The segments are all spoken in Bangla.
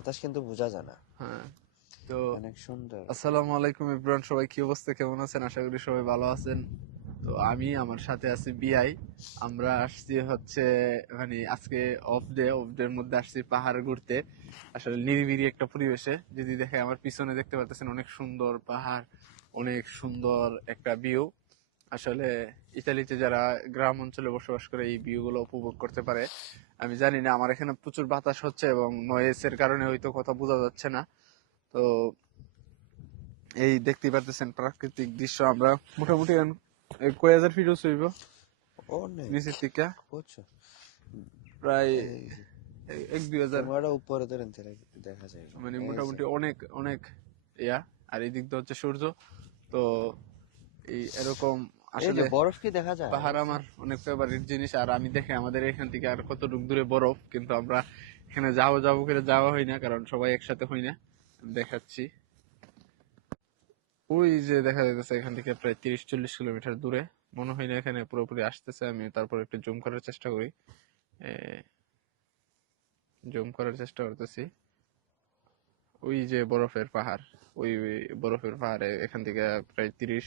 বাতাস কিন্তু বোঝা যায় না। হ্যাঁ। তো অনেক সুন্দর। আসসালামু আলাইকুম ইব্রান সবাই কি অবস্থা? কেমন আছেন? আশা করি সবাই ভালো আছেন। তো আমি আমার সাথে আছি বিআই। আমরা আসছি হচ্ছে মানে আজকে অফ ডে অফ ডে এর মধ্যে আসছি পাহাড় ঘুরতে। আসলে নিরিবিরি একটা পরিবেশে। যদি দেখে আমার পিছনে দেখতে পাচ্ছেন অনেক সুন্দর পাহাড় অনেক সুন্দর একটা ভিউ আসলে ইতালিতে যারা গ্রাম অঞ্চলে বসবাস করে এই ভিউ গুলো উপভোগ করতে পারে আমি জানি না আমার এখানে প্রচুর বাতাস হচ্ছে এবং নয়েসের কারণে হয়তো কথা বোঝা যাচ্ছে না। তো এই দেখতে পারতেছেন প্রাকৃতিক দৃশ্য আমরা মোটামুটি কয় হাজার ফিট উঁচু হইব? অনেক। নিচের থেকে প্রায় এক দুই হাজার। উপরে ধরেন দেখা যায়। মানে মোটামুটি অনেক অনেক ইয়া আর এই দিক দিয়ে হচ্ছে সূর্য। তো এই এরকম আসলে বরফ কি দেখা যায়? পাহাড় আমার অনেক ফেভারিট জিনিস আর আমি দেখে আমাদের এখান থেকে আর কতটুক দূরে বরফ কিন্তু আমরা এখানে যাব যাব করে যাওয়া হয় না কারণ সবাই একসাথে হই না। দেখাচ্ছি। ওই যে দেখা যাচ্ছে এখান থেকে প্রায় তিরিশ চল্লিশ কিলোমিটার দূরে। মনে হয় না এখানে পুরোপুরি আসতেছে আমি তারপর একটু জুম করার চেষ্টা করি। জুম করার চেষ্টা করতেছি। ওই যে বরফের পাহাড় ওই বরফের পাহাড়ে এখান থেকে প্রায় তিরিশ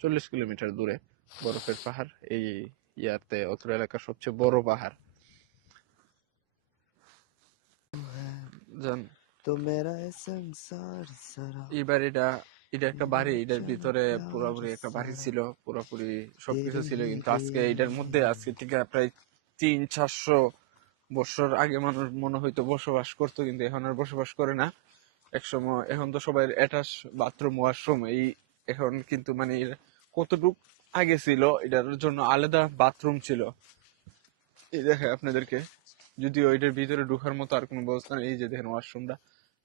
চল্লিশ কিলোমিটার দূরে বরফের পাহাড়। এই ইয়াতে অত্র এলাকার সবচেয়ে বড় পাহাড়। জান। তো মেরা সংসার সারা। এবার এটা এটা একটা বাড়ি এটার ভিতরে পুরোপুরি একটা বাড়ি ছিল পুরোপুরি সবকিছু ছিল কিন্তু আজকে এটার মধ্যে আজকে থেকে প্রায় তিন চারশো বছর আগে মানুষ মনে হয়তো বসবাস করতো কিন্তু এখন আর বসবাস করে না। একসময় এখন তো সবাই অ্যাটাচ বাথরুম ওয়াশরুম এই এখন কিন্তু মানে কতটুক আগে ছিল, এটার জন্য আলাদা বাথরুম ছিল। এই দেখে আপনাদেরকে, যদিও এটার ভিতরে ঢোকার মতো আর কোনো ব্যবস্থা নেই, এই যে দেখেন ওয়াশরুমটা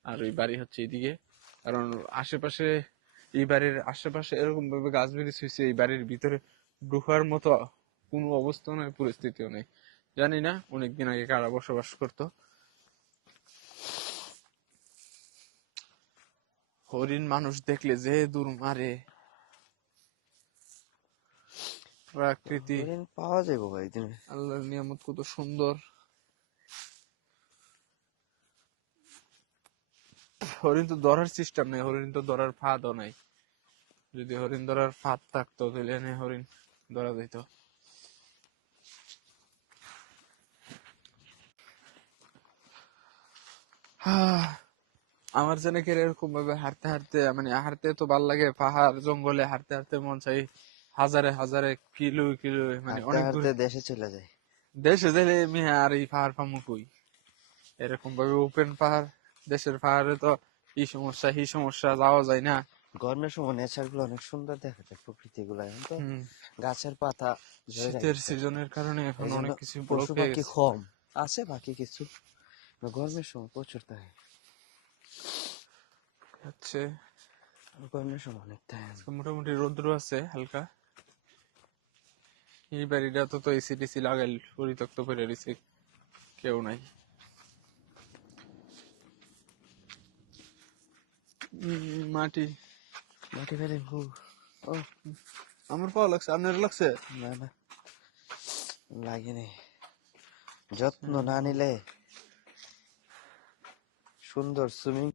আর ওই বাড়ি হচ্ছে এইদিকে কারণ আশেপাশে, এই বাড়ির আশেপাশে এরকম ভাবে গাছ বেরিয়ে হয়েছে এই বাড়ির ভিতরে ঢোকার মতো কোনো অবস্থা নয় পরিস্থিতিও নেই। জানি না, অনেকদিন আগে কারা বসবাস করতো। হরিণ মানুষ দেখলে যে দূর মারে। প্রাকৃতি। পাওয়া যাবে ভাই তুমি। আল্লাহর নিয়ামত কত সুন্দর। হরিণ তো ধরার সিস্টেম নেই হরিণ তো ধরার ফাঁদও নাই। যদি হরিণ ধরার ফাঁদ থাকতো তাহলে এনে হরিণ ধরা যেত আহ, আমার যেন কি এরকম ভাবে হাঁটতে হাঁটতে মানে হাঁটতে তো ভালো লাগে পাহাড় জঙ্গলে হাঁটতে হাঁটতে মন চাই হাজারে হাজারে কিলো কিলো মানে অনেক দূরে। দেশে চলে যায় দেশে যাইলে আমি আর এই পাহাড় পামু কই? এরকম ভাবে ওপেন পাহাড় দেশের পাহাড়ে তো এই সমস্যা এই সমস্যা যাওয়া যায় না। গরমের সময় নেচারগুলো অনেক সুন্দর দেখা যায় প্রকৃতি গুলো এখন তো গাছের পাতা শীতের সিজনের কারণে এখন অনেক কিছু পশু পাখি কম আছে বাকি কিছু। গরমের সময় প্রচুর থাকে হচ্ছে গরমের সময় অনেক থাকে মোটামুটি রৌদ্র আছে হালকা। এই বাড়িটা তো তো এসি টেসি লাগাইল পরিত্যক্ত করে রয়েছে কেউ নাই। মাটি। মাটি ফেলে ও আমার পাওয়া লাগছে আপনার লাগছে? না না। লাগেনি। যত্ন না নিলে সুন্দর সুইমিং